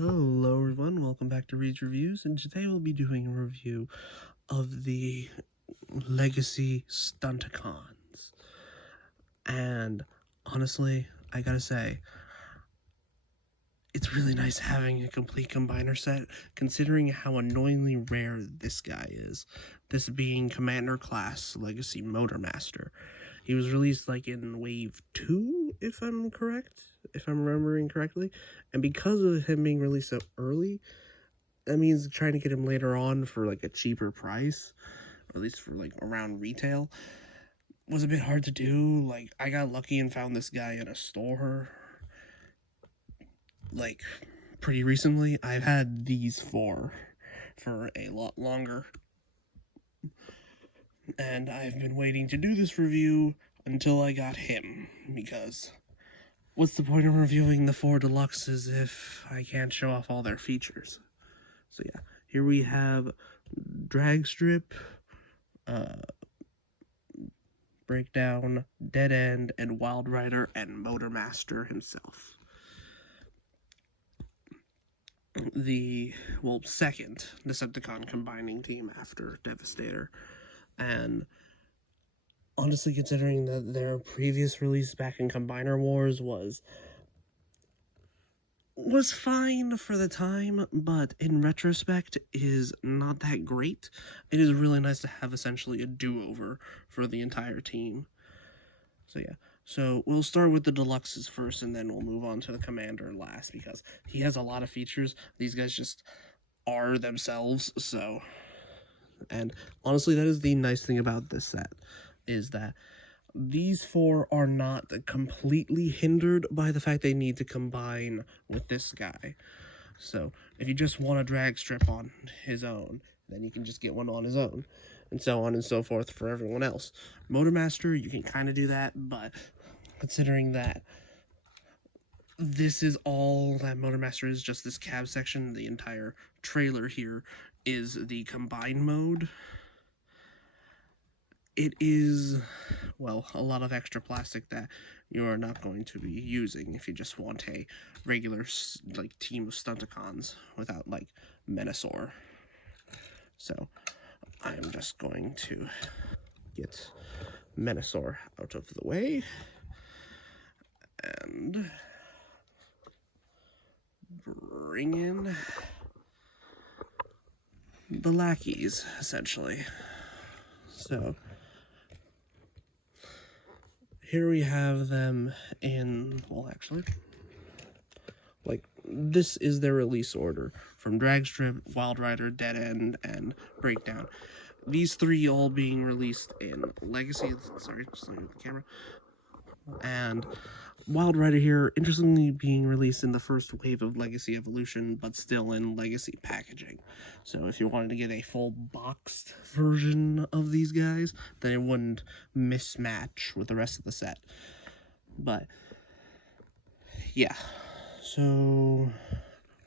Hello everyone, welcome back to Reed's Reviews, and today we'll be doing a review of the Legacy Stunticons. And honestly, I gotta say, it's really nice having a complete combiner set, considering how annoyingly rare this guy is. This being Commander Class Legacy Motormaster. He was released like in Wave 2, if I'm correct, if I'm remembering correctly. And because of him being released so early, that means trying to get him later on for like a cheaper price, or at least for like around retail, was a bit hard to do. Like, I got lucky and found this guy in a store like pretty recently. I've had these for a lot longer, and I've been waiting to do this review until I got him, because what's the point of reviewing the 4 deluxes if I can't show off all their features? So yeah, here we have Drag Strip, Breakdown, Dead End, and Wild Rider, and Motormaster himself. The, second Decepticon combining team after Devastator. And honestly, considering that their previous release back in Combiner Wars was fine for the time, but in retrospect is not that great. It is really nice to have essentially a do-over for the entire team. So yeah, so we'll start with the deluxes first, and then we'll move on to the commander last, because he has a lot of features. These guys just are themselves. So, and honestly, that is the nice thing about this set, is that these 4 are not completely hindered by the fact they need to combine with this guy. So if you just want a drag strip on his own, then you can just get one on his own, and so on and so forth for everyone else. Motormaster, you can kind of do that, but considering that this is all that Motormaster is, just this cab section, the entire trailer here is the combine mode. It is, well, a lot of extra plastic that you are not going to be using if you just want a regular like team of Stunticons without like Mensor. So I am just going to get Mensor out of the way and bring in the lackeys, essentially. So here we have them in, well, actually, like, this is their release order from Dragstrip, Wild Rider, Dead End, and Breakdown. These 3 all being released in Legacy. Sorry, just looking at the camera. And Wild Rider here, interestingly, being released in the first wave of Legacy Evolution, but still in Legacy packaging. So if you wanted to get a full boxed version of these guys, then it wouldn't mismatch with the rest of the set. But yeah, so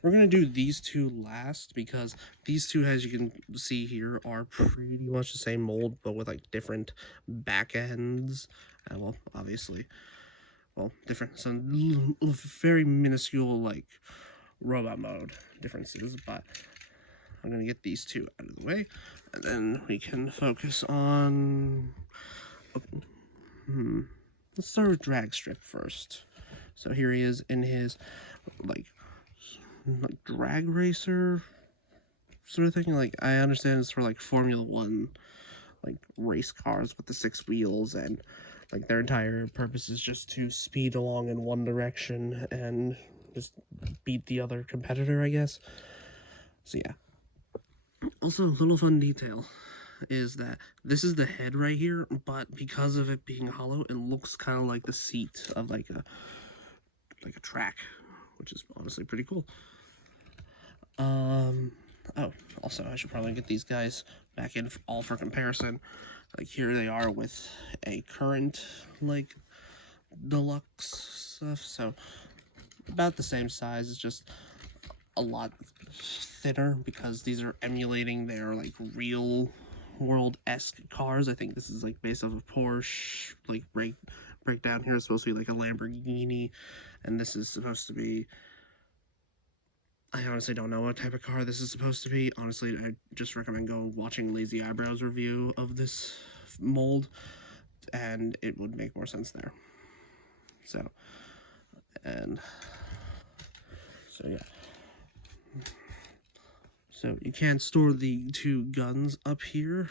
we're going to do these 2 last, because these 2, as you can see here, are pretty much the same mold, but with like different back ends. Well, obviously, well, different, some very minuscule like robot mode differences, but I'm going to get these 2 out of the way, and then we can focus on, let's start with Drag Strip first. So here he is in his like drag racer sort of thing. Like, I understand it's for like Formula 1 like race cars with the 6 wheels, and like their entire purpose is just to speed along in one direction and just beat the other competitor, I guess. So yeah. Also, a little fun detail is that this is the head right here, but because of it being hollow, it looks kind of like the seat of like a track, which is honestly pretty cool. Oh, also, I should probably get these guys back in all for comparison. Like, here they are with a current, like, deluxe stuff, so about the same size. It's just a lot thinner, because these are emulating their, like, real world-esque cars. I think this is, like, based off of Porsche, like, breakdown here is supposed to be, like, a Lamborghini, and this is supposed to be I honestly don't know what type of car this is supposed to be. Honestly, I just recommend go watching Lazy Eyebrows review of this mold, and it would make more sense there. So, and so yeah. So you can store the two guns up here,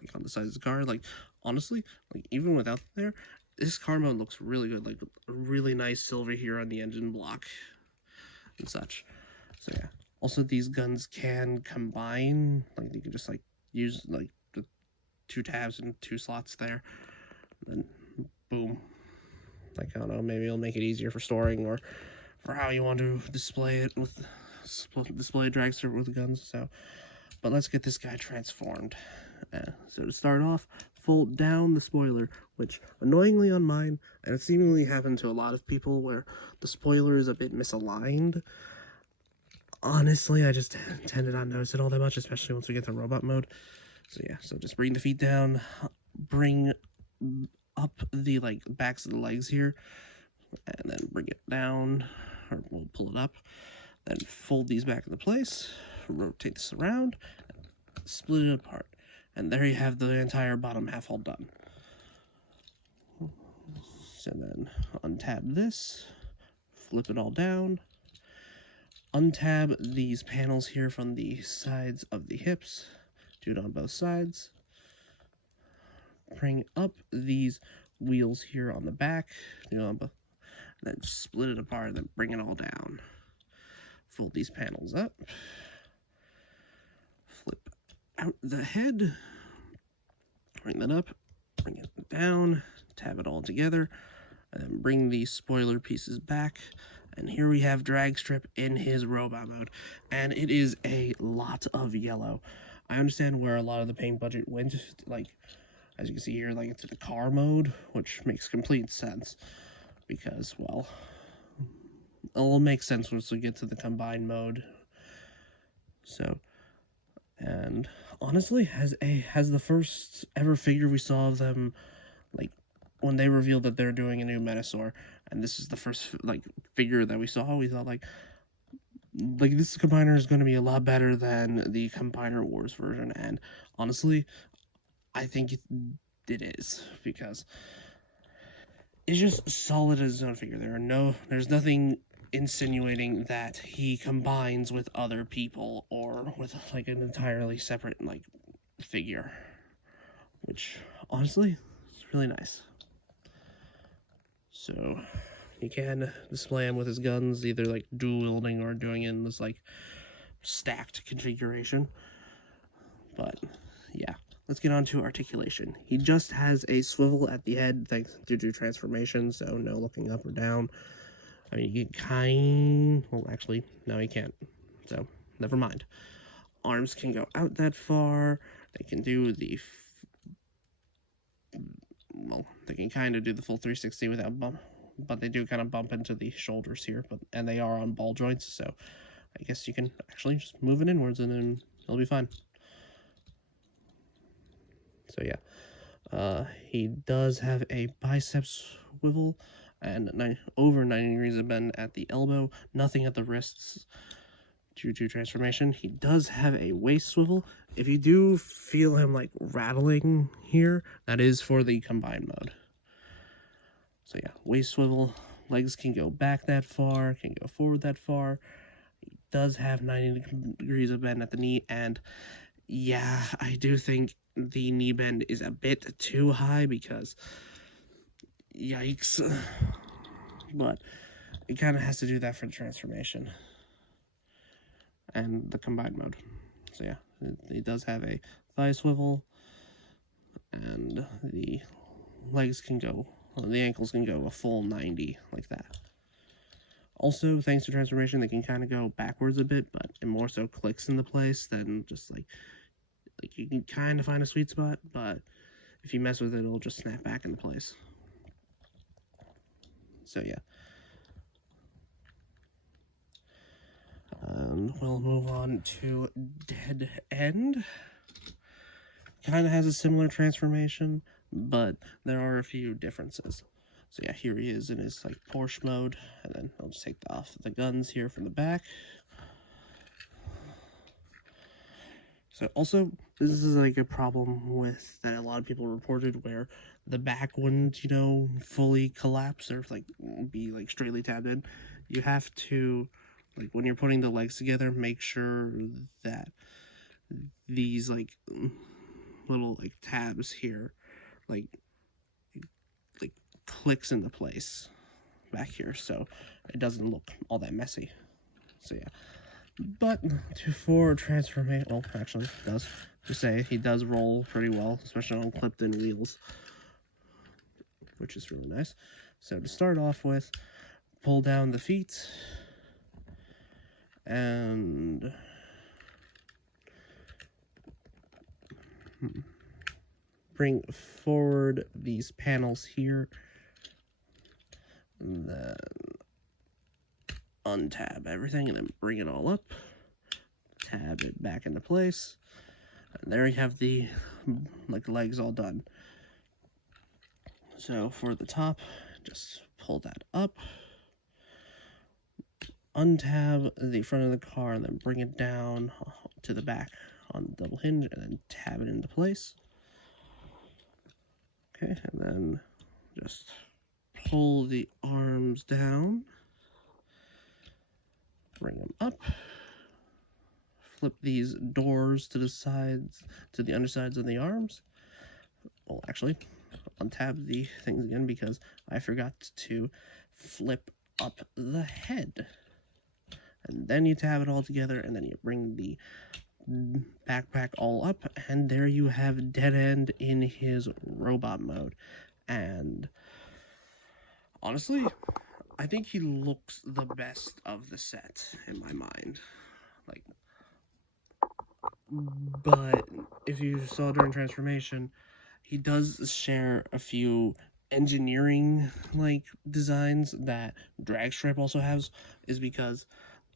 like on the sides of the car. Like honestly, like even without them there, this car mode looks really good. Like a really nice silver here on the engine block and such. So yeah. Also, these guns can combine. Like you can just like use like the two tabs and two slots there, and then boom. Like I don't know, maybe it'll make it easier for storing or for how you want to display it with display a dragster with guns. So, but let's get this guy transformed. So to start off, fold down the spoiler, which annoyingly on mine, and it seemingly happened to a lot of people, where the spoiler is a bit misaligned. Honestly, I just tend to not notice it all that much, especially once we get to robot mode. So yeah, so just bring the feet down, bring up the like backs of the legs here, and then bring it down, or we'll pull it up, then fold these back into place, rotate this around, split it apart, and there you have the entire bottom half all done. So then untab this, flip it all down, untab these panels here from the sides of the hips, do it on both sides, bring up these wheels here on the back, do it on both, then split it apart, and then bring it all down. Fold these panels up, flip out the head, bring that up, bring it down, tab it all together, and then bring these spoiler pieces back. And here we have Dragstrip in his robot mode, and it is a lot of yellow. I understand where a lot of the paint budget went, like, as you can see here, like into the car mode, which makes complete sense, because, well, it'll make sense once we get to the combined mode. So, and honestly, has the first ever figure we saw of them, like when they revealed that they're doing a new Mensor, and this is the first like figure that we saw, we thought like this combiner is going to be a lot better than the Combiner Wars version, and honestly, I think it is, because it's just solid as its own figure. There's nothing insinuating that he combines with other people or with like an entirely separate like figure, which honestly is really nice. So you can display him with his guns, either like dual wielding or doing it in this like stacked configuration. But yeah, let's get on to articulation. He just has a swivel at the head thanks to transformation, so no looking up or down. I mean, you can well, actually, no, he can't. So never mind. Arms can go out that far. They can do the well, they can kind of do the full 360 without bump, but they do kind of bump into the shoulders here. And they are on ball joints, so I guess you can actually just move it inwards and then it'll be fine. So yeah, he does have a biceps swivel and over 90 degrees of bend at the elbow, nothing at the wrists due to transformation. He does have a waist swivel. If you do feel him like rattling here, that is for the combined mode. So yeah, waist swivel, legs can go back that far, can go forward that far. He does have 90 degrees of bend at the knee, and yeah, I do think the knee bend is a bit too high because, yikes. But it kind of has to do that for the transformation and the combined mode. So yeah, it does have a thigh swivel, and the legs can go, the ankles can go a full 90 like that. Also, thanks to transformation, they can kind of go backwards a bit, but it more so clicks into place than just like you can kind of find a sweet spot, but if you mess with it, it'll just snap back into place. So yeah. We'll move on to Dead End. Kind of has a similar transformation, but there are a few differences. So yeah, here he is in his like Porsche mode, and then I'll just take off the guns here from the back. So also, this is like a problem with that a lot of people reported where the back wouldn't, fully collapse or like be like straightly tabbed in. You have to, like when you're putting the legs together, make sure that these like little like tabs here, like like clicks into place back here, so it doesn't look all that messy. So yeah. But for transformation, well, actually, it does to say he does roll pretty well, especially on clipped-in wheels, which is really nice. So to start off with, pull down the feet and bring forward these panels here, and then untab everything, and then bring it all up, tab it back into place, and there you have the like legs all done. So for the top, just pull that up, untab the front of the car, and then bring it down to the back on the double hinge, and then tab it into place. Okay, and then just pull the arms down, bring them up, flip these doors to the sides, to the undersides of the arms. Well, actually, untab the things again because I forgot to flip up the head. And then you tab it all together, and then you bring the backpack all up, and there you have Dead End in his robot mode. And honestly, I think he looks the best of the set in my mind. Like, but if you saw during transformation, he does share a few engineering like designs that Dragstrip also has, is because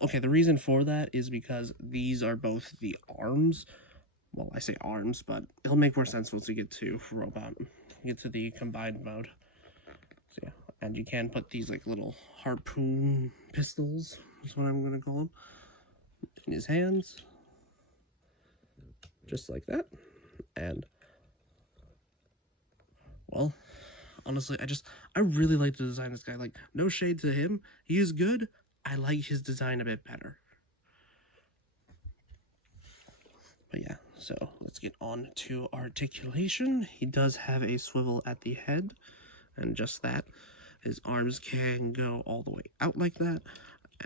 okay, the reason for that is because these are both the arms. Well, I say arms, but it'll make more sense once we get to robot, get to the combined mode. So yeah, and you can put these like little harpoon pistols, is what I'm gonna call them, in his hands, just like that. And well, honestly, I really like the design of this guy. Like, no shade to him, he is good. I like his design a bit better. But yeah, so let's get on to articulation. He does have a swivel at the head, and just that. His arms can go all the way out like that,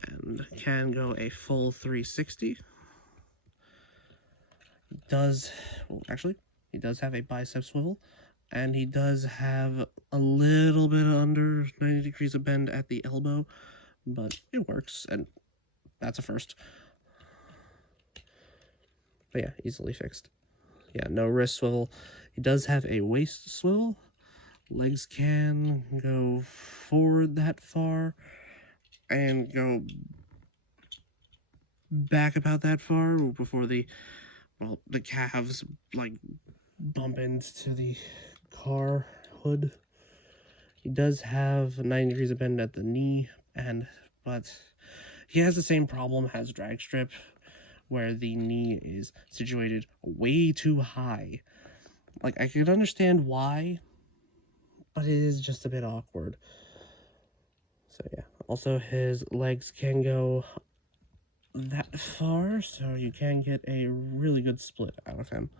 and can go a full 360. He does, well, actually, he does have a bicep swivel, and he does have a little bit under 90 degrees of bend at the elbow, but it works, and that's a first. But yeah, easily fixed. Yeah, no wrist swivel. He does have a waist swivel. Legs can go forward that far and go back about that far before the calves like bump into the car hood. He does have 90 degrees of bend at the knee, but he has the same problem as Dragstrip, where the knee is situated way too high. Like, I could understand why, but it is just a bit awkward. So yeah, also his legs can go that far, so you can get a really good split out of him.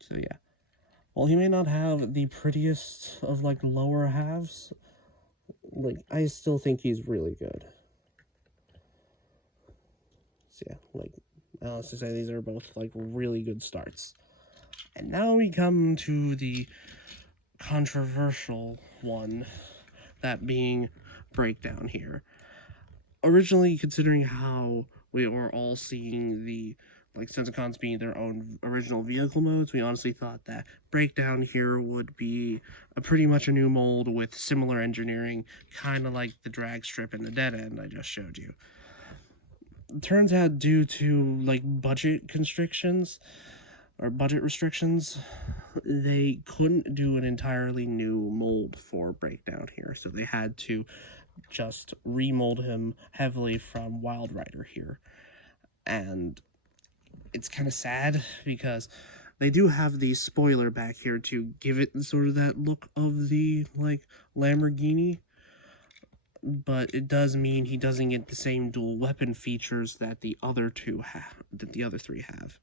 So yeah, while he may not have the prettiest of like lower halves, like I still think he's really good. So yeah, like let's just say these are both like really good starts. And now we come to the controversial one, that being Breakdown here. Originally, considering how we were all seeing the like Stunticons being their own original vehicle modes, we honestly thought that Breakdown here would be pretty much a new mold with similar engineering, kind of like the drag strip and the Dead End I just showed you. Turns out, due to like budget constrictions or budget restrictions, they couldn't do an entirely new mold for Breakdown here, so they had to just remold him heavily from Wild Rider here. And it's kind of sad because they do have the spoiler back here to give it sort of that look of the, like, Lamborghini. But it does mean he doesn't get the same dual weapon features that the other three have.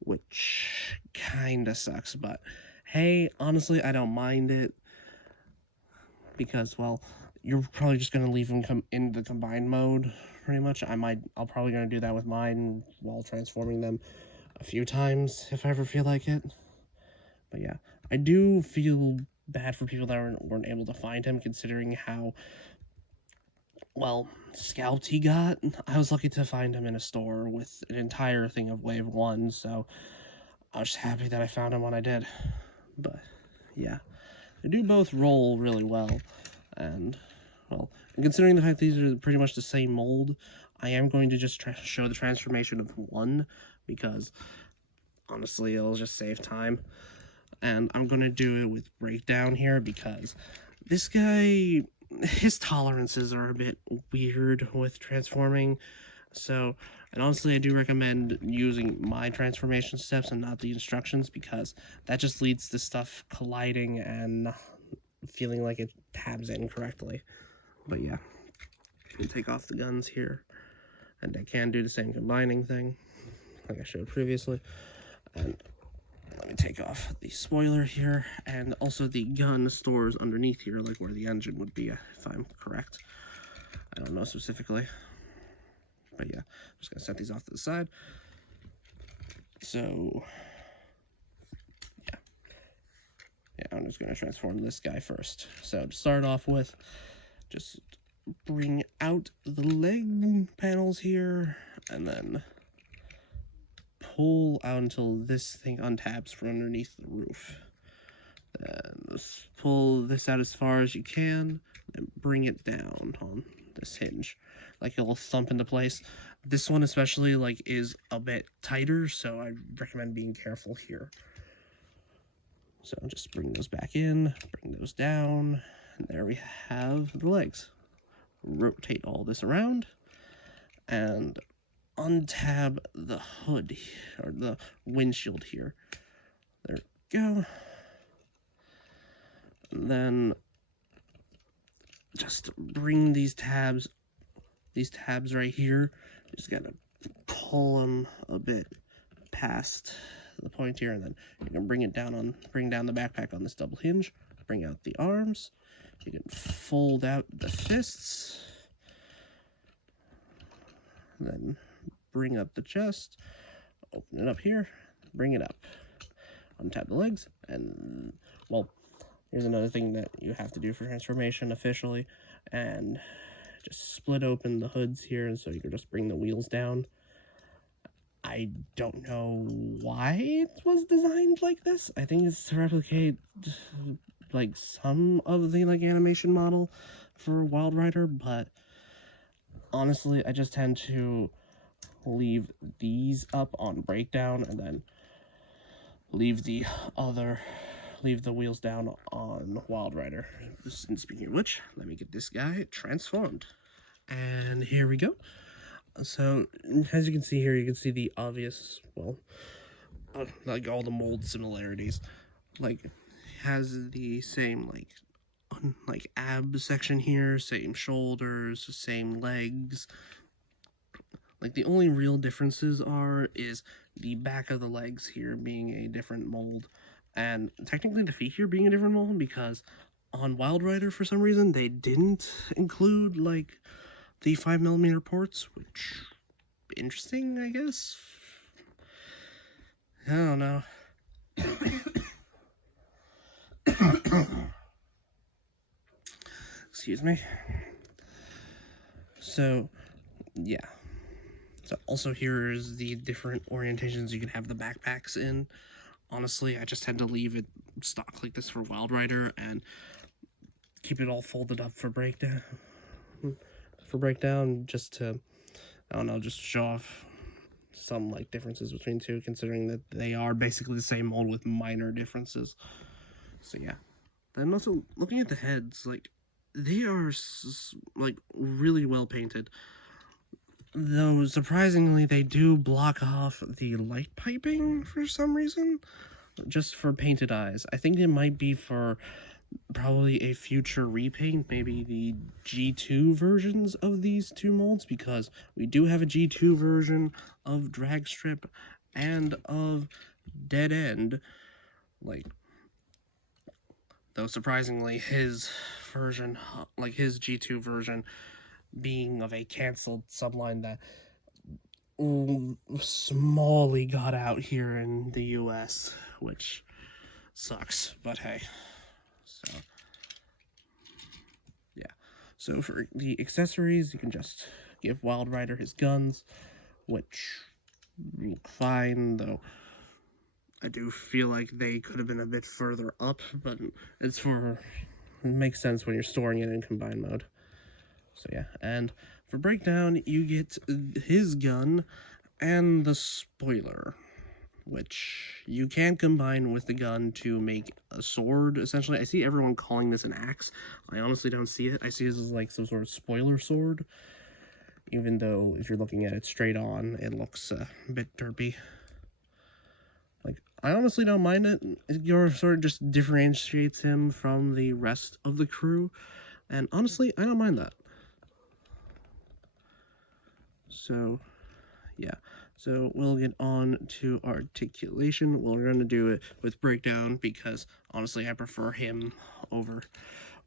Which kinda sucks, but hey, honestly, I don't mind it. Because, well, you're probably just gonna leave him in the combined mode, pretty much. I'll probably gonna do that with mine while transforming them a few times if I ever feel like it. But yeah, I do feel bad for people that weren't able to find him, considering how, well, scalped he got. I was lucky to find him in a store with an entire thing of Wave 1, so I was happy that I found him when I did. But yeah, they do both roll really well, and, well, considering the fact these are pretty much the same mold, I am going to just show the transformation of one, because honestly, it'll just save time. And I'm going to do it with Breakdown here, because this guy, his tolerances are a bit weird with transforming. So, and honestly, I do recommend using my transformation steps and not the instructions, because that just leads to stuff colliding and feeling like it tabs incorrectly. But yeah, we'll take off the guns here, and I can do the same combining thing like I showed previously. And let me take off the spoiler here, and also the gun stores underneath here, like where the engine would be, if I'm correct. I don't know specifically. But yeah, I'm just gonna set these off to the side. So yeah, I'm just gonna transform this guy first. So to start off with, just bring out the leg panels here, and then pull out until this thing untabs from underneath the roof. Then just pull this out as far as you can, and bring it down on this hinge. Like, it'll thump into place. This one especially, like, is a bit tighter, so I recommend being careful here. So just bring those back in, bring those down, and there we have the legs. Rotate all this around, and untab the hood, or the windshield here. There we go. And then just bring these tabs right here, just gotta pull them a bit past the point here, and then you can bring down the backpack on this double hinge, bring out the arms, you can fold out the fists, then bring up the chest, open it up here, bring it up, untap the legs, and, well, here's another thing that you have to do for transformation officially, and just split open the hoods here, and so you can just bring the wheels down. I don't know why it was designed like this. I think it's to replicate, like, some of the, like, animation model for Wild Rider, but honestly, I just tend to leave these up on Breakdown, and then leave the wheels down on Wild Rider. And speaking of which, let me get this guy transformed. And here we go. So, as you can see here, you can see the obvious, well, like, all the mold similarities. Like, has the same, like ab section here, same shoulders, same legs. Like, the only real differences is the back of the legs here being a different mold, and technically the feet here being a different mold, because on Wild Rider, for some reason, they didn't include, like, the 5mm ports, which, interesting, I guess? I don't know. Excuse me. So, yeah. So, also here is the different orientations you can have the backpacks in. Honestly, I just had to leave it stock like this for Wild Rider, and keep it all folded up for Breakdown. Just to, I don't know, just show off some, like, differences between the two, considering that they are basically the same mold with minor differences. So yeah. Then also, looking at the heads, like, they are like really well painted. Though surprisingly, they do block off the light piping for some reason, just for painted eyes. I think it might be for probably a future repaint, maybe the G2 versions of these two molds, because we do have a G2 version of Dragstrip and of Dead End. Like, though surprisingly, his version, like his G2 version, being of a canceled subline that smallly got out here in the US, which sucks, but hey. So, yeah. So for the accessories, you can just give Wild Rider his guns, which look fine, though I do feel like they could have been a bit further up, but it's for, it makes sense when you're storing it in combined mode. So yeah, and for breakdown, you get his gun and the spoiler, which you can combine with the gun to make a sword, essentially. I see everyone calling this an axe. I honestly don't see it. I see this as like some sort of spoiler sword, even though if you're looking at it straight on, it looks a bit derpy. Like, I honestly don't mind it. Your sword just differentiates him from the rest of the crew, and honestly, I don't mind that. So, yeah. So we'll get on to articulation. We're going to do it with breakdown because honestly I prefer him over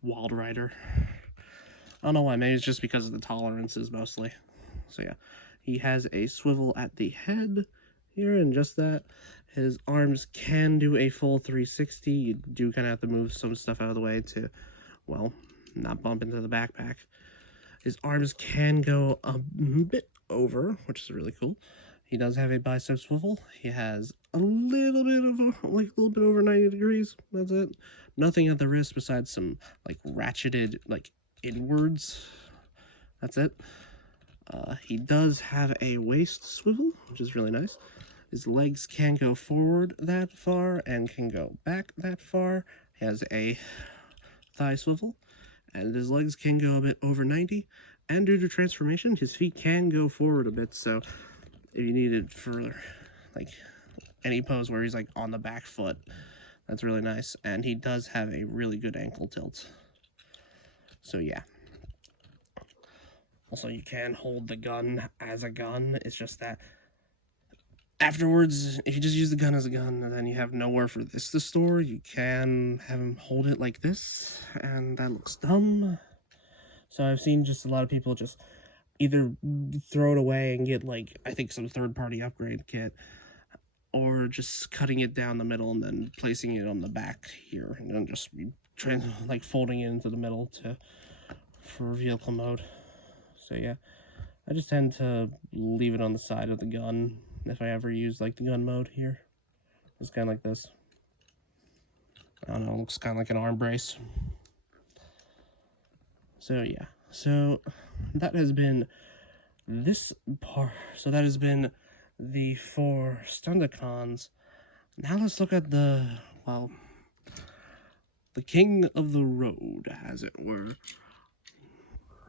Wild Rider. I don't know why, maybe it's just because of the tolerances mostly. So yeah, he has a swivel at the head here and just that. His arms can do a full 360. You do kind of have to move some stuff out of the way to, well, not bump into the backpack. His arms can go a bit over, which is really cool. He does have a bicep swivel. He has a little bit of like a little bit over 90 degrees. That's it. Nothing at the wrist besides some like ratcheted like inwards. That's it. He does have a waist swivel, which is really nice. His legs can go forward that far and can go back that far. He has a thigh swivel, and his legs can go a bit over 90. And due to transformation, his feet can go forward a bit, so if you need it for like any pose where he's like on the back foot, that's really nice. And he does have a really good ankle tilt. So yeah. Also, you can hold the gun as a gun. It's just that afterwards, if you just use the gun as a gun and then you have nowhere for this to store, you can have him hold it like this, and that looks dumb. So I've seen just a lot of people just either throw it away and get like, I think, some third-party upgrade kit, or just cutting it down the middle and then placing it on the back here, and then just like folding it into the middle for vehicle mode. So yeah, I just tend to leave it on the side of the gun if I ever use like the gun mode here. It's kind of like this. I don't know, it looks kind of like an arm brace. So yeah, so that has been this part. So that has been the 4 Stunticons. Now let's look at the, well, the king of the road, as it were.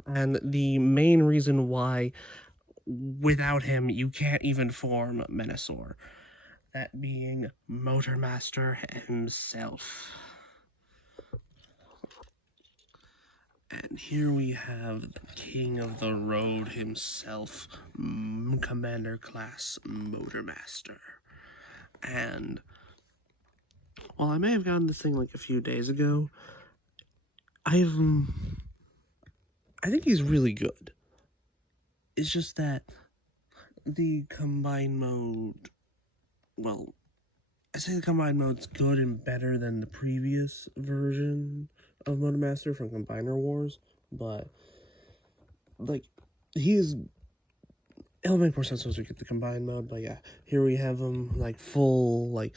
And the main reason why without him you can't even form Mensor, that being Motormaster himself. And here we have the king of the road himself, Commander Class Motormaster. And while I may have gotten this thing like a few days ago, I think he's really good. It's just that the combined mode, well, I say the combined mode's good and better than the previous version of Motormaster from Combiner Wars, but like it'll make more sense once we get the combined mode. But yeah, here we have him like full like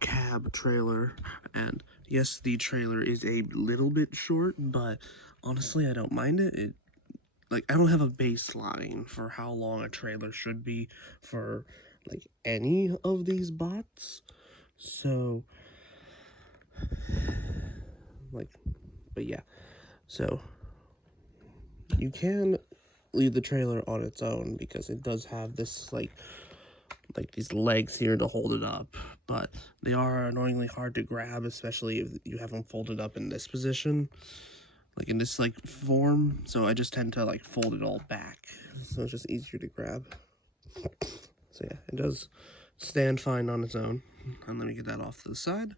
cab trailer, and yes, the trailer is a little bit short, but honestly I don't mind it. Like, I don't have a baseline for how long a trailer should be for like any of these bots, so like, but yeah, So you can leave the trailer on its own because it does have this like these legs here to hold it up, but they are annoyingly hard to grab, especially if you have them folded up in this position, like in this like form. So I just tend to like fold it all back, so it's just easier to grab. So yeah, it does stand fine on its own. And let me get that off to the side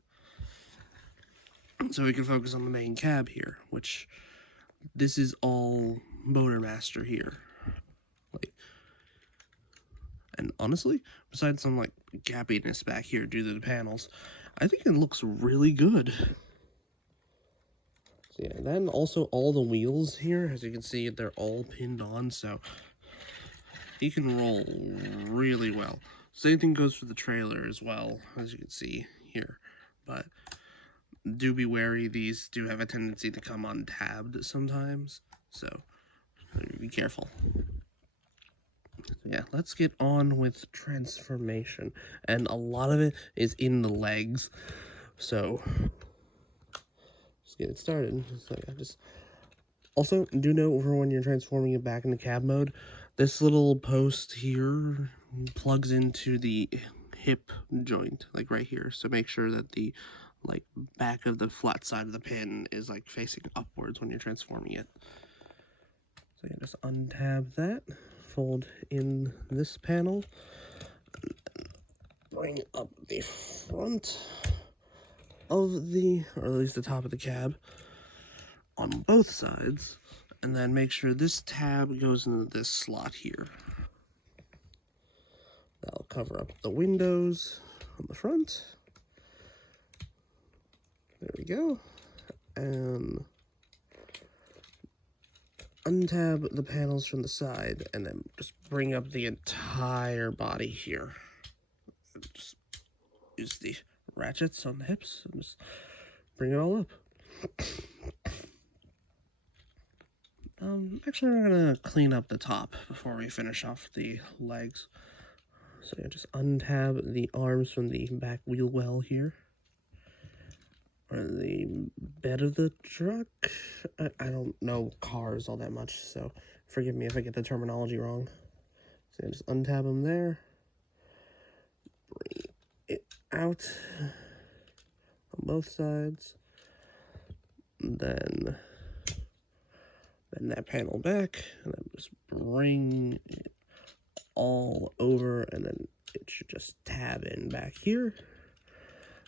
so we can focus on the main cab here, which this is all Motormaster here. Like, and honestly, besides some like gappiness back here due to the panels, I think it looks really good. So yeah, and then also all the wheels here, as you can see, they're all pinned on, so he can roll really well. Same thing goes for the trailer as well, as you can see here. But do be wary, these do have a tendency to come untabbed sometimes, so be careful. Yeah, let's get on with transformation, and a lot of it is in the legs, so let's get it started. So yeah, also do note for when you're transforming it back into cab mode, this little post here plugs into the hip joint, like right here, so make sure that the like back of the flat side of the pin is like facing upwards when you're transforming it. So yeah, just untab that, fold in this panel, bring up the front of the, or at least the top of the cab on both sides, and then make sure this tab goes into this slot here. That'll cover up the windows on the front. There we go. And untab the panels from the side, and then just bring up the entire body here. Just use the ratchets on the hips and just bring it all up. Actually, we're gonna clean up the top before we finish off the legs. So yeah, just untab the arms from the back wheel well here. Or the bed of the truck. I don't know cars all that much, so forgive me if I get the terminology wrong. So yeah, just untab them there. Bring it out on both sides. And then bend that panel back, and then just bring it all over, and then it should just tab in back here.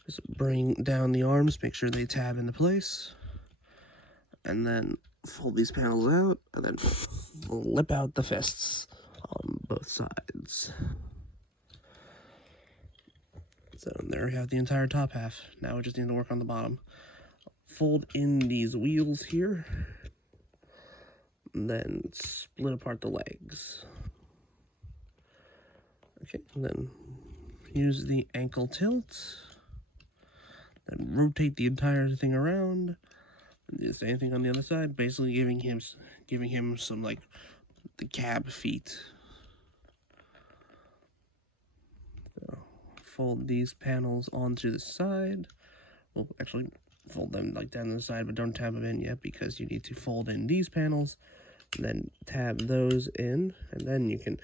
Just bring down the arms, make sure they tab into place, and then fold these panels out, and then flip out the fists on both sides. So there we have the entire top half. Now we just need to work on the bottom. Fold in these wheels here, and then split apart the legs. Okay, and then use the ankle tilt, then rotate the entire thing around, and do the same thing on the other side, basically giving him some like the cab feet. So fold these panels onto the side. Well, actually fold them like down the side, but don't tab them in yet because you need to fold in these panels, and then tab those in, and then you can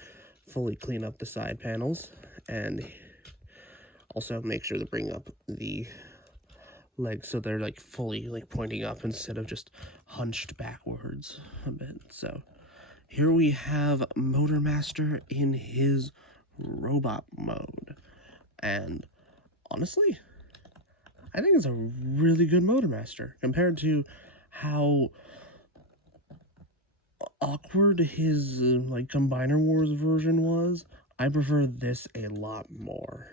fully clean up the side panels, and also make sure to bring up the legs so they're like fully like pointing up instead of just hunched backwards a bit. So here we have Motormaster in his robot mode, and honestly, I think it's a really good Motormaster compared to how awkward his like Combiner Wars version was. I prefer this a lot more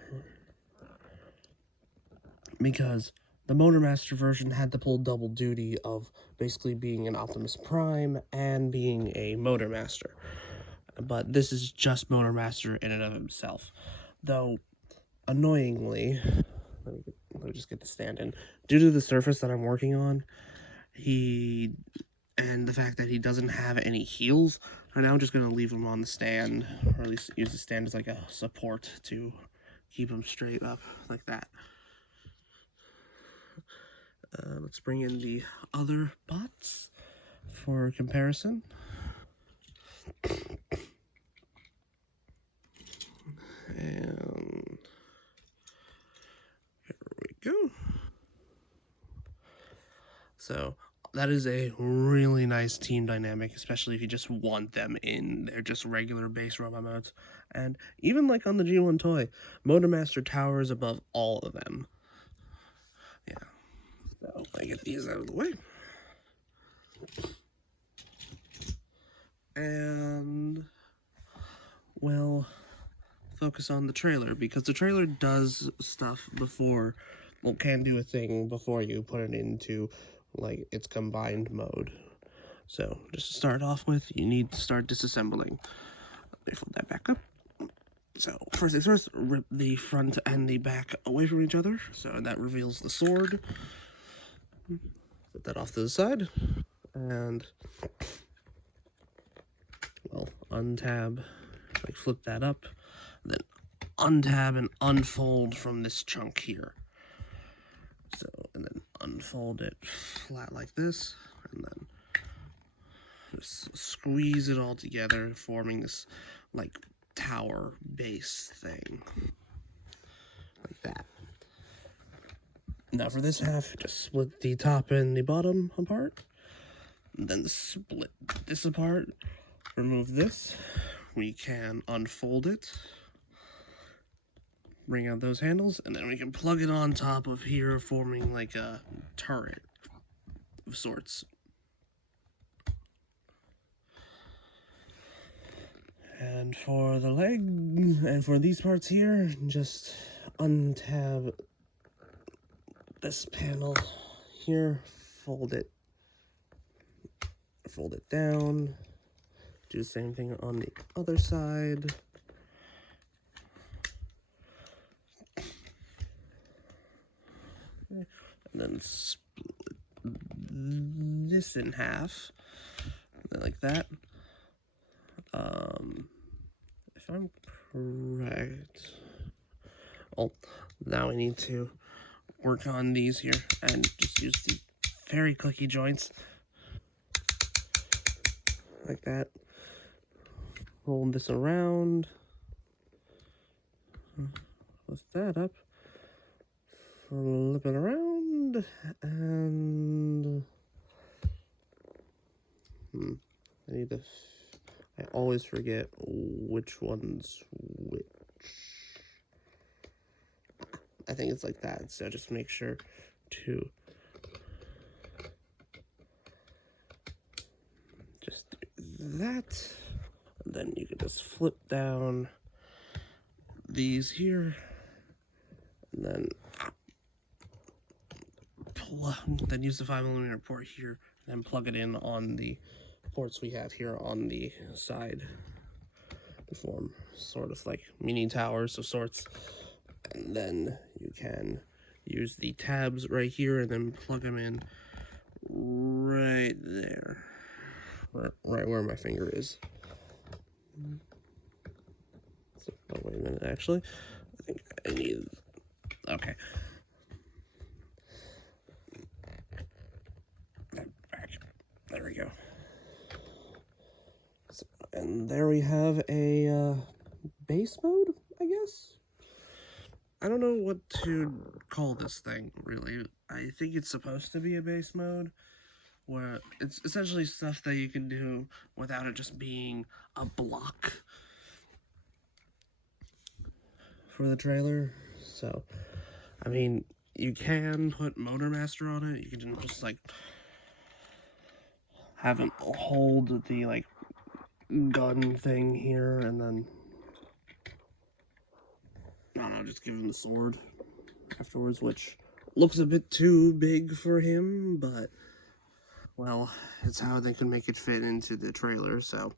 because the Motormaster version had to pull double duty of basically being an Optimus Prime and being a Motormaster. But this is just Motormaster in and of himself. Though, annoyingly, let me just get the stand in. Due to the surface that I'm working on, and the fact that he doesn't have any heels, I'm now just going to leave him on the stand, or at least use the stand as like a support to keep him straight up like that. Let's bring in the other bots. for comparison. And here we go. So that is a really nice team dynamic, especially if you just want them in their just regular base robot modes. And even like on the G1 toy, Motormaster towers above all of them. Yeah. So I get these out of the way. And we'll focus on the trailer, because the trailer does stuff before, well, can do a thing before you put it into like its combined mode. So just to start off with, you need to start disassembling. Let me flip that back up. So first things first, rip the front and the back away from each other. So that reveals the sword. Put that off to the side. And, well, untab, like flip that up. Then untab and unfold from this chunk here. So, and then unfold it flat like this. And then just squeeze it all together, forming this, like, tower base thing. Like that. Now for this half, just split the top and the bottom apart. And then split this apart. Remove this. We can unfold it. Bring out those handles, and then we can plug it on top of here, forming like a turret of sorts. And for the leg, and for these parts here, just untab this panel here, fold it down, do the same thing on the other side. And then split this in half, like that. If I'm correct, oh, now we need to work on these here and just use the very clicky joints like that. Fold this around, lift that up, flip it around, and I always forget which one's which. I think it's like that, so just make sure to just do that. And then you can just flip down these here, and then use the 5mm port here, and then plug it in on the ports we have here on the side to form sort of like mini towers of sorts. And then you can use the tabs right here and then plug them in right there, right where my finger is. So, oh, wait a minute, actually, I think I need, okay. Back. There we go. So, and there we have a base mode, I guess. I don't know what to call this thing, really. I think it's supposed to be a base mode, where it's essentially stuff that you can do without it just being a block for the trailer. So, I mean, you can put Motormaster on it. You can just, like, have him hold the, like, gun thing here, and then, I don't know, just give him the sword afterwards, which looks a bit too big for him, but, well, it's how they can make it fit into the trailer, so,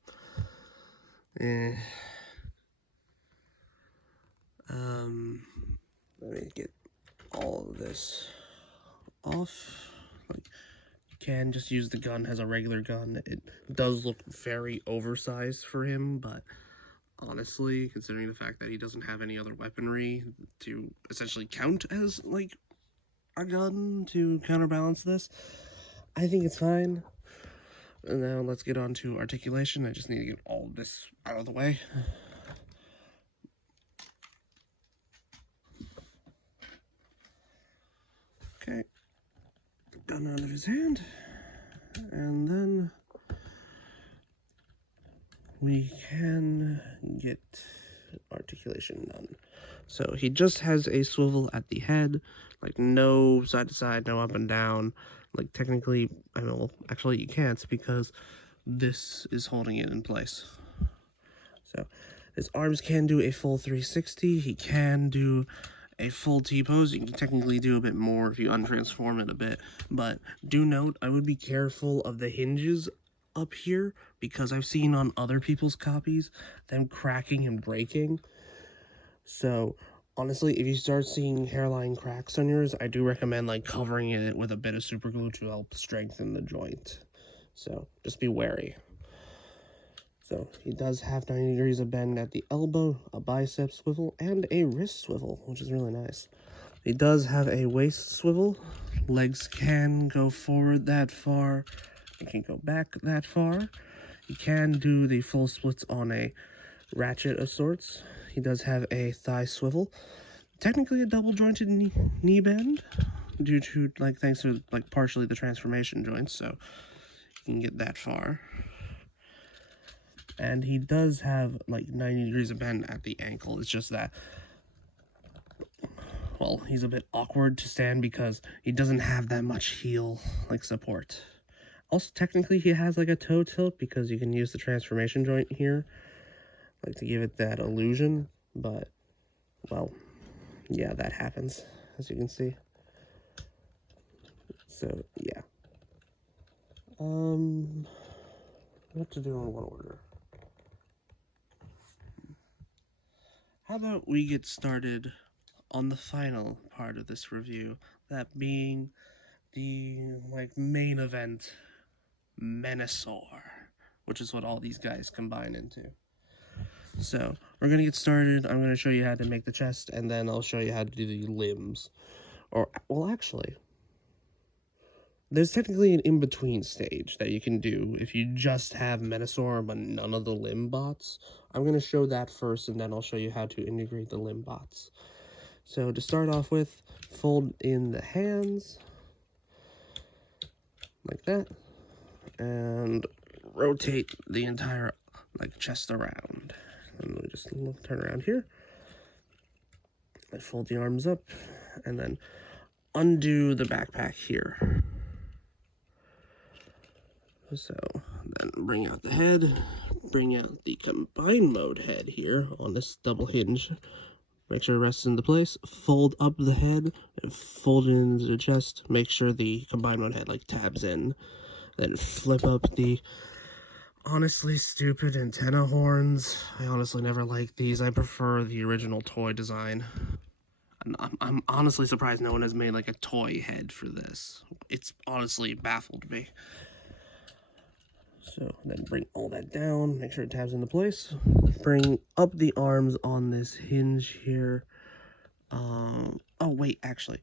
let me get all of this off. Like, you can just use the gun as a regular gun. It does look very oversized for him, but honestly, considering the fact that he doesn't have any other weaponry to essentially count as, like, a gun to counterbalance this, I think it's fine. And now let's get on to articulation. I just need to get all this out of the way. Okay, gun out of his hand, and then we can get articulation done. So he just has a swivel at the head, like no side to side, no up and down. Like technically, I mean, well, actually you can't because this is holding it in place. So his arms can do a full 360. He can do a full T-pose. You can technically do a bit more if you untransform it a bit. But do note, I would be careful of the hinges up here because I've seen on other people's copies them cracking and breaking. So honestly, if you start seeing hairline cracks on yours, I do recommend like covering it with a bit of super glue to help strengthen the joint. So just be wary. So he does have 90 degrees of bend at the elbow, a bicep swivel, and a wrist swivel, which is really nice. He does have a waist swivel. Legs can go forward that far. It can go back that far. He can do the full splits on a ratchet of sorts. He does have a thigh swivel. Technically a double jointed knee bend due to, like, thanks to, like, partially the transformation joints, so you can get that far. And he does have like 90 degrees of bend at the ankle. It's just that, well, he's a bit awkward to stand because he doesn't have that much heel like support. Also, technically, he has like a toe tilt because you can use the transformation joint here, like to give it that illusion. But, well, yeah, that happens, as you can see. So, yeah. What to do in what order? How about we get started on the final part of this review, that being the like main event, Mensor, which is what all these guys combine into. So we're gonna get started. I'm gonna show you how to make the chest, and then I'll show you how to do the limbs. Or, well, actually, there's technically an in-between stage that you can do if you just have Mensor but none of the limb bots. I'm going to show that first, and then I'll show you how to integrate the limb bots. So to start off with, fold in the hands, like that, and rotate the entire like chest around. And we just turn around here, and fold the arms up, and then undo the backpack here. So then bring out the head, bring out the combine mode head here on this double hinge. Make sure it rests into place. Fold up the head and fold it into the chest. Make sure the combine mode head like tabs in. Then flip up the honestly stupid antenna horns. I honestly never liked these. I prefer the original toy design. I'm honestly surprised no one has made like a toy head for this. It's honestly baffled me. So then bring all that down, make sure it tabs into place. Bring up the arms on this hinge here. Oh wait, actually.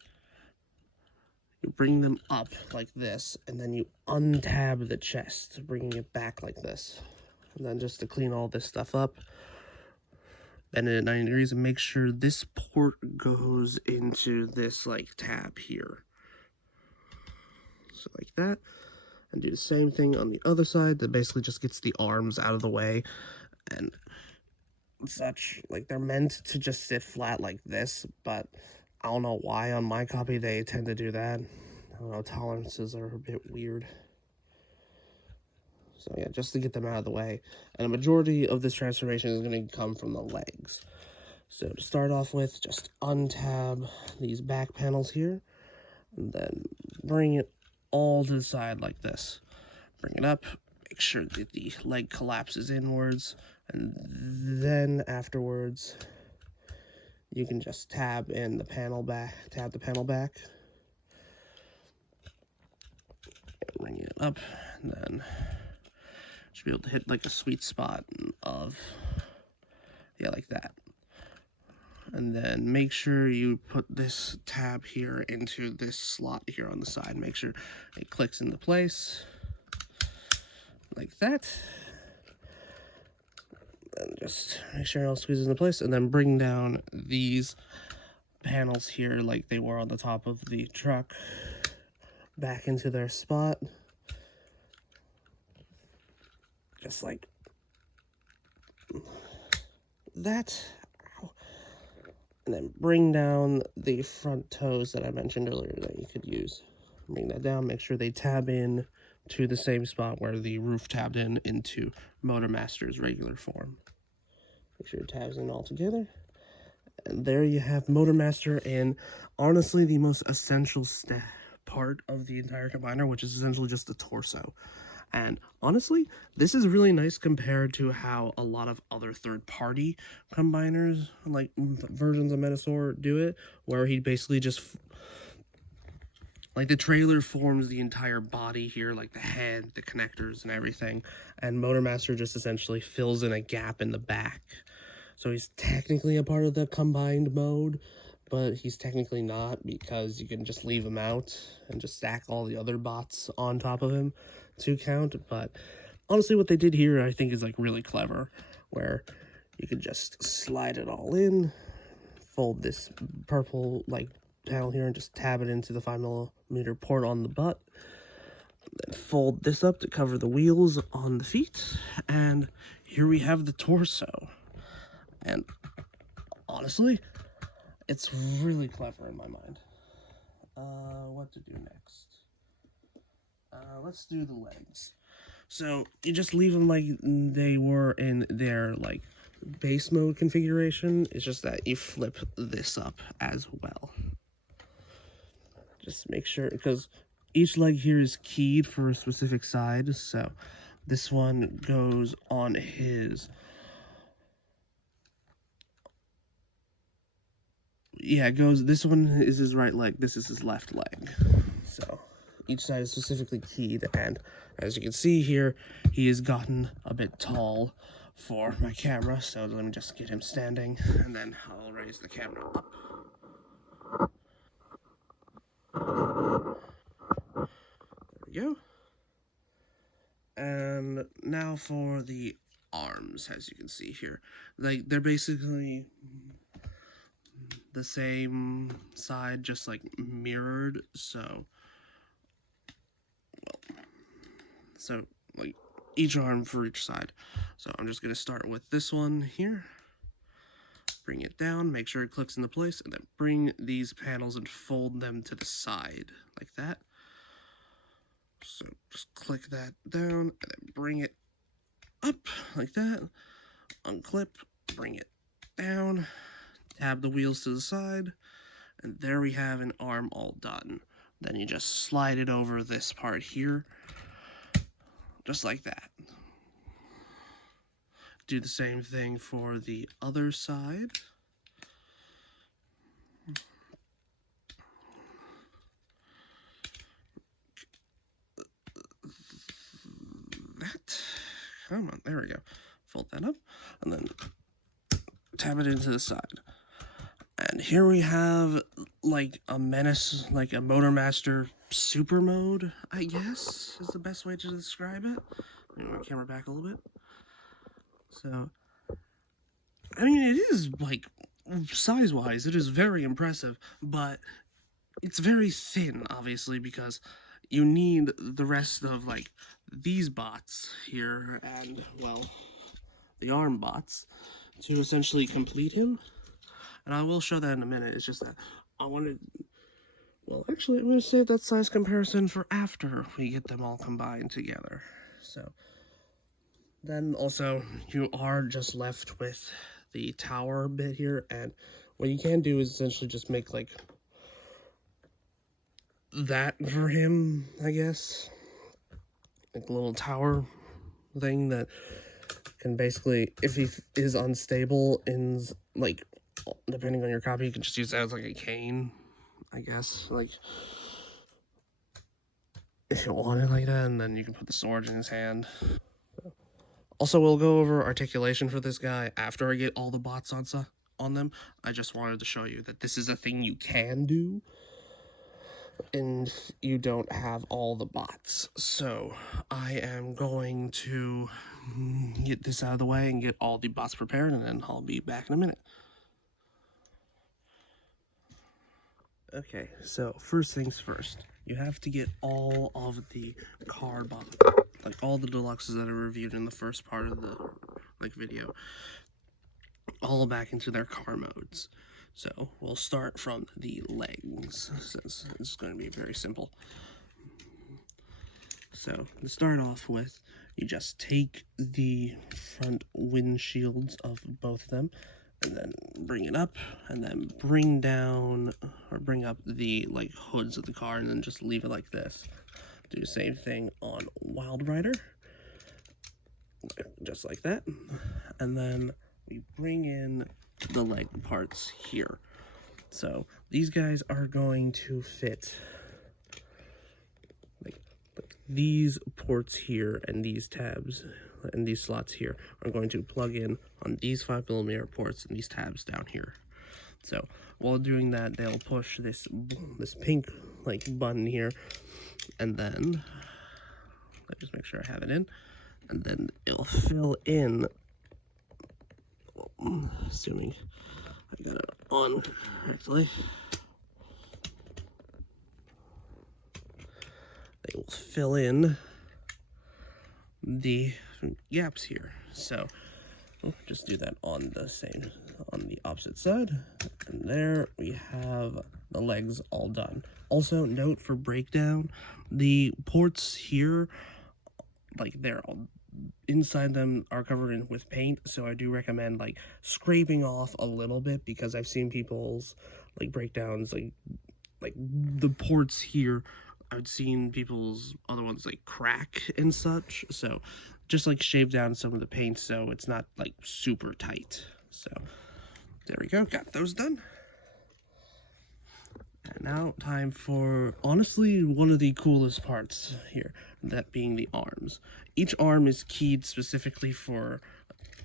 You bring them up like this, and then you untab the chest, bringing it back like this. And then just to clean all this stuff up, bend it at 90 degrees and make sure this port goes into this like tab here. So like that. And do the same thing on the other side. That basically just gets the arms out of the way and such. Like, they're meant to just sit flat like this, but I don't know why on my copy they tend to do that. I don't know, tolerances are a bit weird. So yeah, just to get them out of the way. And a majority of this transformation is going to come from the legs. So to start off with, just untab these back panels here, and then bring it all to the side like this. Bring it up, make sure that the leg collapses inwards, and then afterwards you can just tab the panel back. Bring it up, and then should be able to hit like a sweet spot of, yeah, like that. And then make sure you put this tab here into this slot here on the side. Make sure it clicks into place. like that. And just make sure it all squeezes into place, and then bring down these panels here like they were on the top of the truck back into their spot. Just like that. And then bring down the front toes that I mentioned earlier that you could use. Bring that down, make sure they tab in to the same spot where the roof tabbed in into Motormaster's regular form. Make sure it tabs in all together. And there you have Motormaster and honestly the most essential part of the entire combiner, which is essentially just the torso. And honestly, this is really nice compared to how a lot of other third-party combiners, like versions of Mensor, do it, where he basically just, like, the trailer forms the entire body here, like the head, the connectors, and everything, and Motormaster just essentially fills in a gap in the back. So he's technically a part of the combined mode, but he's technically not because you can just leave him out and just stack all the other bots on top of him to count. But honestly, what they did here I think is like really clever, where you could just slide it all in, fold this purple like panel here and just tab it into the 5mm port on the butt, then fold this up to cover the wheels on the feet, and here we have the torso. And honestly, it's really clever in my mind. What to do next? Let's do the legs. So you just leave them like they were in their like base mode configuration. It's just that you flip this up as well. Just make sure, because each leg here is keyed for a specific side. So this one goes on his, yeah, it goes, this one is his right leg, this is his left leg. So each side is specifically keyed, and as you can see here, he has gotten a bit tall for my camera, so let me just get him standing, and then I'll raise the camera up. There we go. And now for the arms, as you can see here. Like, they're basically the same side, just like mirrored, so like each arm for each side. So I'm just going to start with this one here, bring it down, make sure it clicks into place, and then bring these panels and fold them to the side like that. So just click that down and then bring it up like that, unclip, bring it down, tab the wheels to the side, and there we have an arm all done. Then you just slide it over this part here, just like that. Do the same thing for the other side. That, come on, there we go. Fold that up, and then tab it into the side. And here we have like a menace, like a Motormaster super mode, I guess, is the best way to describe it. Move my camera back a little bit. So, I mean, it is like, size-wise, it is very impressive, but it's very thin, obviously, because you need the rest of like these bots here and, well, the arm bots to essentially complete him. And I will show that in a minute. It's just that I wanted, well, actually, I'm going to save that size comparison for after we get them all combined together. So then also you are just left with the tower bit here, and what you can do is essentially just make like that for him, I guess, like a little tower thing that can basically, if he is unstable in like, depending on your copy, you can just use that as like a cane, I guess, like if you want it like that, and then you can put the sword in his hand. Also, we'll go over articulation for this guy after I get all the bots on them. I just wanted to show you that this is a thing you can do. and you don't have all the bots. So I am going to get this out of the way and get all the bots prepared, and then I'll be back in a minute. Okay, so first things first, you have to get all of the car bots, like all the deluxes that are reviewed in the first part of the video, all back into their car modes. So we'll start from the legs, since it's going to be very simple. So to start off with, you just take the front windshields of both of them, and then bring it up, and then bring down, or bring up the hoods of the car, and then just leave it like this. Do the same thing on Wild Rider, just like that. And then we bring in the leg parts here. So these guys are going to fit like these ports here, and these tabs and these slots here are going to plug in on these 5mm ports and these tabs down here. So while doing that, they'll push this pink button here, and then let me just make sure I have it in, and then it'll fill in, assuming I got it on correctly. They will fill in the gaps here. So we'll just do that on the opposite side, and there we have the legs all done. Also, note for breakdown, the ports here, they're all inside them are covered with paint, so I do recommend scraping off a little bit, because I've seen people's breakdowns, like the ports here, I've seen people's other ones crack and such. So just shave down some of the paint so it's not super tight. So there we go, got those done. And now time for honestly one of the coolest parts here, that being the arms. Each arm is keyed specifically for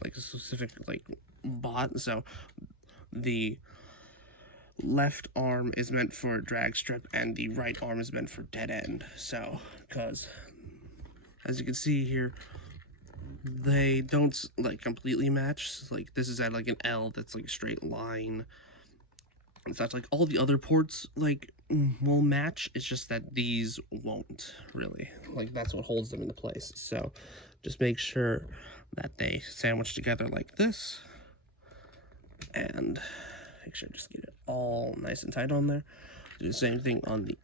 a specific bot. So the left arm is meant for drag strip, and the right arm is meant for dead end. So because as you can see here, they don't completely match. This is at an L that's a straight line and such. All the other ports will match, it's just that these won't really. That's what holds them into place. So just make sure that they sandwich together like this, and make sure just get it all nice and tight on there. Do the same thing on the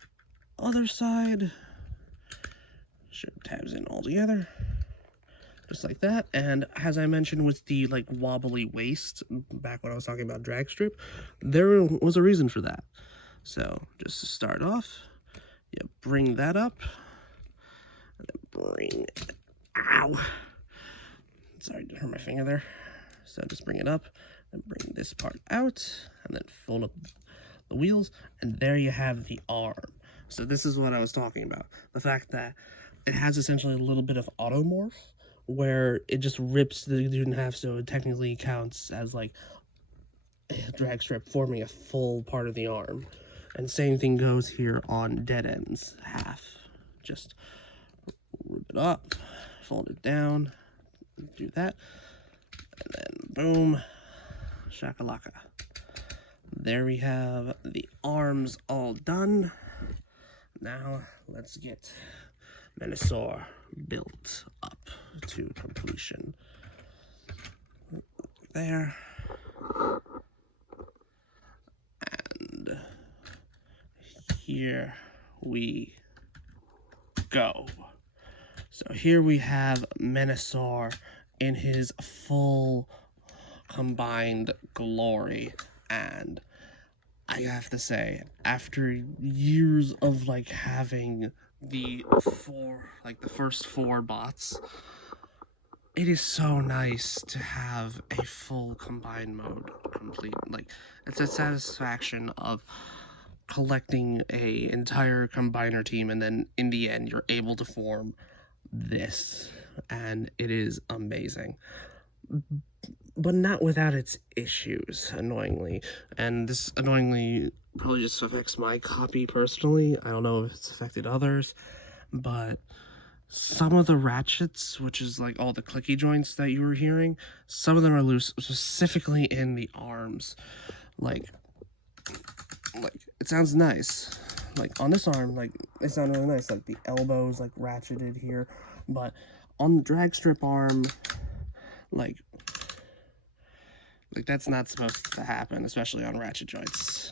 other side. Ship tabs in all together, just like that. And as I mentioned with the wobbly waist back when I was talking about drag strip, there was a reason for that. So just to start off, you bring that up, and then bring it, ow, sorry, to hurt my finger there. So just bring it up and bring this part out, and then fold up the wheels, and there you have the arm. So this is what I was talking about, the fact that it has essentially a little bit of automorph, where it just rips the dude in half, so it technically counts as a drag strip forming a full part of the arm. And same thing goes here on dead ends half. Just rip it up, fold it down, do that, and then boom, shakalaka. There we have the arms all done. Now let's get Mensor built up to completion. There. And here we go. So here we have Mensor in his full combined glory, and I have to say, after years of having the first 4 bots, it is so nice to have a full combined mode complete. It's a satisfaction of collecting a entire combiner team, and then in the end you're able to form this, and it is amazing. But not without its issues, annoyingly. And this annoyingly probably just affects my copy personally. I don't know if it's affected others, but some of the ratchets, which is like all the clicky joints that you were hearing, some of them are loose, specifically in the arms. Like, like it sounds nice. Like on this arm, like they sound really nice. Like the elbows, like ratcheted here, but on the drag strip arm, like that's not supposed to happen, especially on ratchet joints.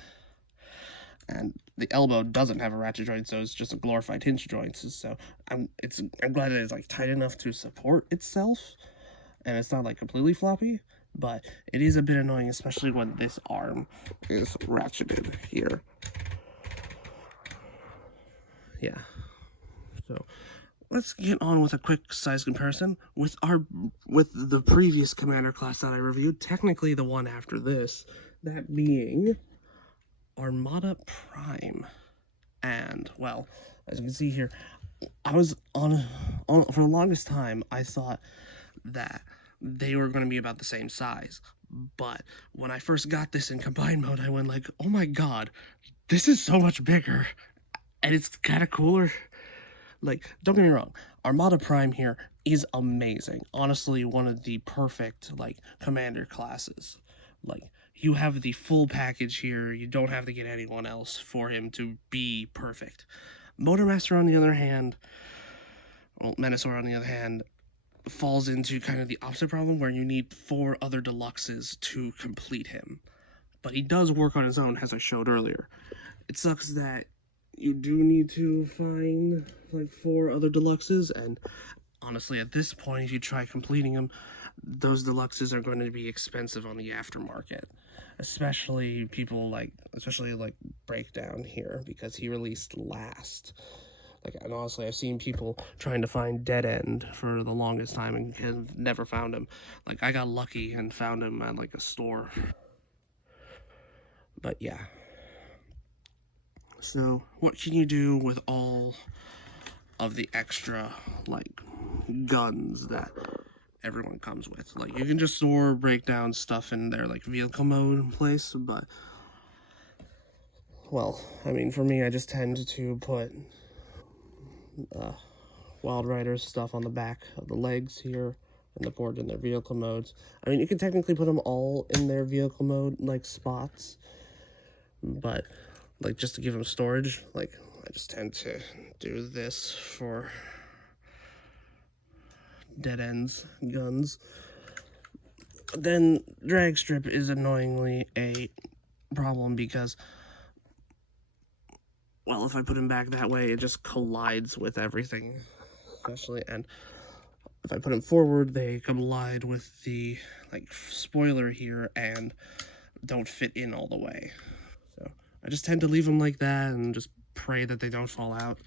And the elbow doesn't have a ratchet joint, so it's just a glorified hinge joint. So I'm glad it's like tight enough to support itself, and it's not like completely floppy. But it is a bit annoying, especially when this arm is ratcheted here. Yeah. So let's get on with a quick size comparison with the previous commander class that I reviewed. Technically, the one after this, that being Armada Prime. And well, as you can see here, I was on for the longest time. I thought that they were going to be about the same size, but when I first got this in combined mode, I went like, "Oh my god, this is so much bigger, and it's kind of cooler." Like, don't get me wrong, Armada Prime here is amazing. Honestly, one of the perfect like commander classes. Like, you have the full package here. You don't have to get anyone else for him to be perfect. Motormaster, on the other hand, well, Mensor, on the other hand, falls into kind of the opposite problem where you need 4 other deluxes to complete him. But he does work on his own, as I showed earlier. It sucks that you do need to find like 4 other deluxes, and honestly, at this point, if you try completing them, those deluxes are going to be expensive on the aftermarket. Especially like Breakdown here, because he released last. Like, and honestly, I've seen people trying to find Dead End for the longest time and have never found him. Like, I got lucky and found him at like a store. But yeah. So, what can you do with all of the extra like guns that everyone comes with? Like, you can just store Breakdown stuff in their like vehicle mode place, but well, I mean, for me, I just tend to put Wild Riders stuff on the back of the legs here and the board in their vehicle modes. I mean, you can technically put them all in their vehicle mode like spots, but like just to give them storage, like I just tend to do this for Dead Ends guns. Then drag strip is annoyingly a problem because, well, if I put him back that way, it just collides with everything, especially. And if I put them forward, they collide with the like spoiler here and don't fit in all the way. So I just tend to leave them like that and just pray that they don't fall out.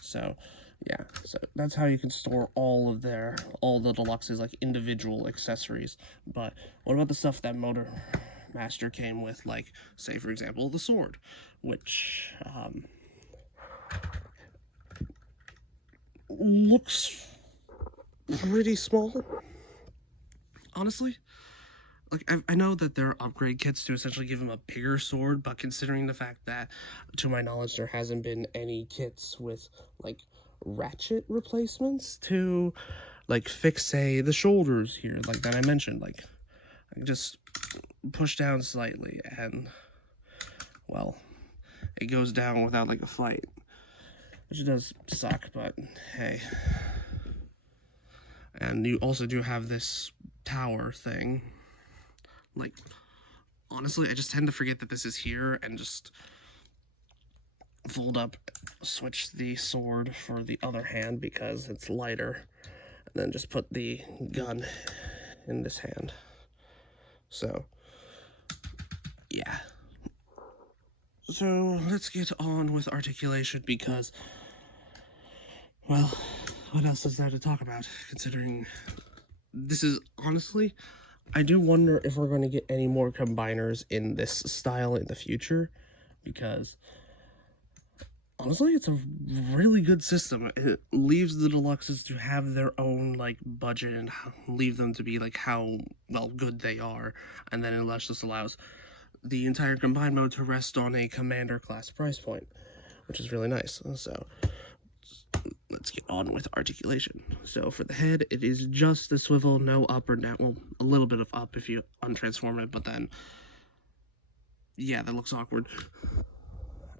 So yeah, so that's how you can store all the deluxes, like individual accessories. But what about the stuff that Motor Master came with, like, say for example, the sword, which looks pretty small, honestly. Like, I know that there are upgrade kits to essentially give him a bigger sword, but considering the fact that, to my knowledge, there hasn't been any kits with like ratchet replacements to like fix, say, the shoulders here, like that I mentioned, like I can just push down slightly and, well, it goes down without like a fight, which does suck, but hey. And you also do have this tower thing. Like, honestly, I just tend to forget that this is here and just fold up, switch the sword for the other hand because it's lighter, and then just put the gun in this hand. So, yeah. So, let's get on with articulation because, well, what else is there to talk about? Considering this is, honestly, I do wonder if we're going to get any more combiners in this style in the future, because honestly, it's a really good system. It leaves the deluxes to have their own like budget and leave them to be like how well good they are, and then unless this allows the entire combined mode to rest on a commander class price point, which is really nice. So let's get on with articulation. So for the head, it is just the swivel, no up or down. Well, a little bit of up if you untransform it, but then, yeah, that looks awkward.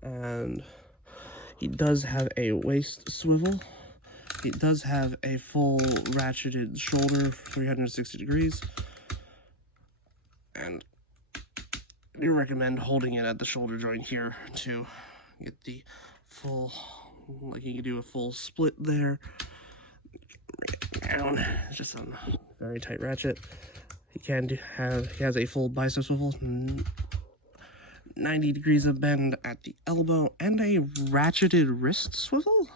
And he does have a waist swivel. He does have a full ratcheted shoulder, 360 degrees. And I do recommend holding it at the shoulder joint here to get the full, like you can do a full split there. Bring it down, it's just a very tight ratchet. He has a full bicep swivel, 90 degrees of bend at the elbow, and a ratcheted wrist swivel,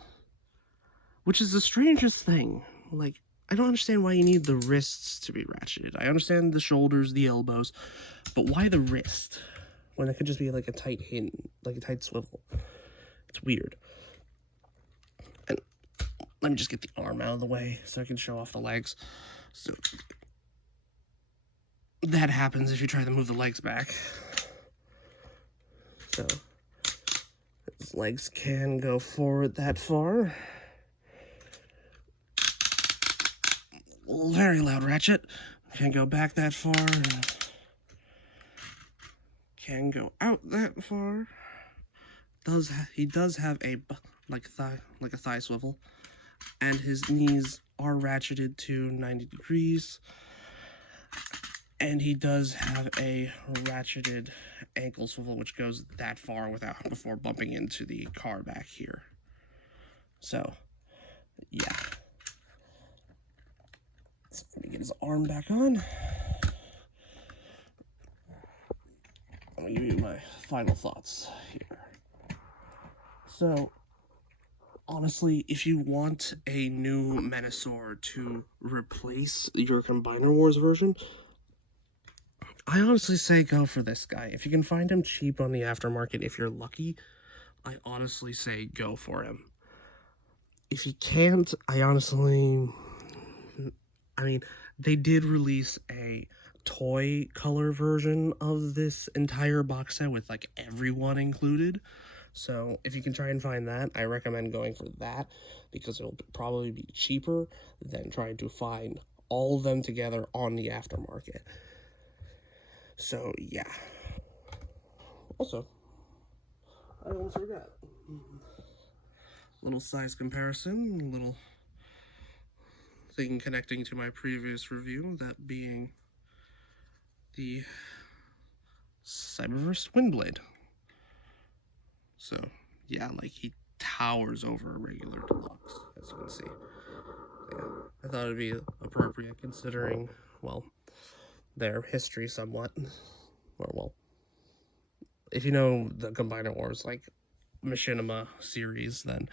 which is the strangest thing. Like, I don't understand why you need the wrists to be ratcheted. I understand the shoulders, the elbows, but why the wrist when it could just be like a tight like a tight swivel? It's weird. And let me just get the arm out of the way so I can show off the legs. So that happens if you try to move the legs back. So his legs can go forward that far. Very loud ratchet. Can go back that far. Can go out that far. He does have a like a thigh swivel, and his knees are ratcheted to 90 degrees. And he does have a ratcheted ankle swivel, which goes that far before bumping into the car back here. So, yeah. So let me get his arm back on. I'll give you my final thoughts here. So, honestly, if you want a new Mensor to replace your Combiner Wars version, I honestly say go for this guy. If you can find him cheap on the aftermarket, if you're lucky, I honestly say go for him. If you can't, I mean, they did release a toy color version of this entire box set with like everyone included. So if you can try and find that, I recommend going for that because it'll probably be cheaper than trying to find all of them together on the aftermarket. So yeah. Also, I almost forgot. Little size comparison, little thing connecting to my previous review, that being the Cyberverse Windblade. So, yeah, like he towers over a regular deluxe, as you can see. Yeah, I thought it'd be appropriate considering, well, their history somewhat. Or, well, if you know the Combiner Wars, like, Machinima series, then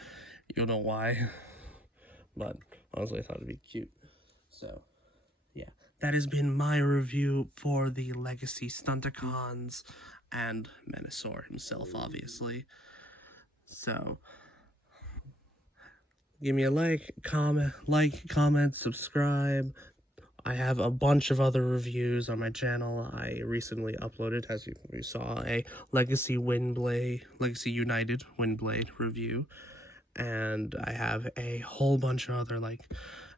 you'll know why. But, honestly, I thought it'd be cute. So, yeah, that has been my review for the Legacy Stunticons and Mensor himself, obviously. So, give me a comment, subscribe. I have a bunch of other reviews on my channel. I recently uploaded, as you saw, a Legacy United Windblade review. And I have a whole bunch of other, like,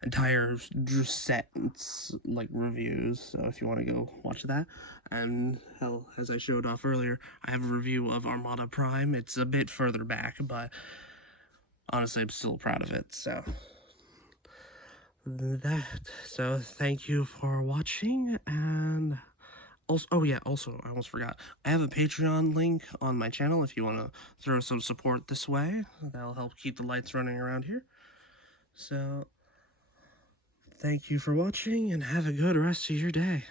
entire sets, like, reviews. So if you want to go watch that. And, hell, as I showed off earlier, I have a review of Armada Prime. It's a bit further back, but honestly, I'm still proud of it. So thank you for watching. And also, oh yeah, also, I almost forgot, I have a Patreon link on my channel if you want to throw some support this way. That'll help keep the lights running around here. So thank you for watching and have a good rest of your day.